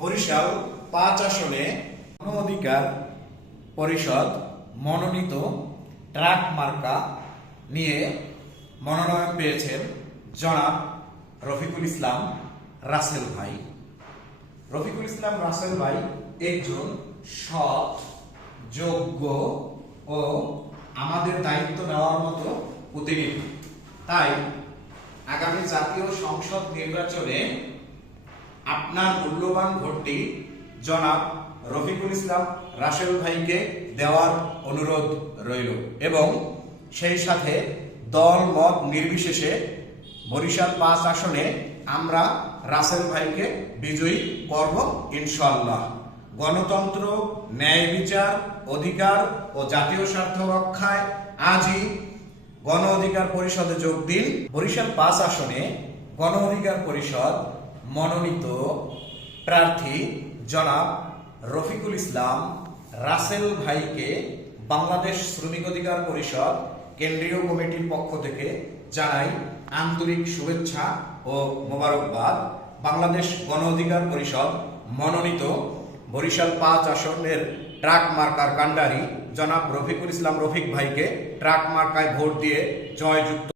বরিশাল ৫ আসনে গণ অধিকার পরিষদ মনোনীত ট্রাক মার্কা নিয়ে মনোনয়ন পেয়েছেন জনাব রফিকুল ইসলাম রাসেল ভাই। রফিকুল ইসলাম রাসেল ভাই একজন সৎ, যোগ্য ও আমাদের দায়িত্ব নেওয়ার মতো প্রতিনিধি। তাই আগামী জাতীয় সংসদ নির্বাচনে আপনার মূল্যবান ভোটটি জনাব রফিকুল ইসলাম রাসেল ভাইকে দেওয়ার অনুরোধ রইল এবং সেই সাথে দল মত নির্বিশেষে বরিশাল ৫ আসনে আমরা রাসেল ভাইকে বিজয়ী করব ইনশাআল্লাহ। গণতন্ত্র, ন্যায় বিচার, অধিকার ও জাতীয় স্বার্থ রক্ষায় আজই গণ অধিকার পরিষদে যোগ দিন। বরিশাল ৫ আসনে গণ অধিকার পরিষদ মনোনীত প্রার্থী জনাব রফিকুল ইসলাম রাসেল ভাইকে বাংলাদেশ শ্রমিক অধিকার পরিষদ কেন্দ্রীয় কমিটির পক্ষ থেকে জানাই আন্তরিক শুভেচ্ছা ও মোবারকবাদ। বাংলাদেশ গণ অধিকার পরিষদ মনোনীত বরিশাল ৫ আসনের ট্রাক মার্কার কাণ্ডারি জনাব রফিকুল ইসলাম রফিক ভাইকে ট্রাক মার্কায় ভোট দিয়ে জয়যুক্ত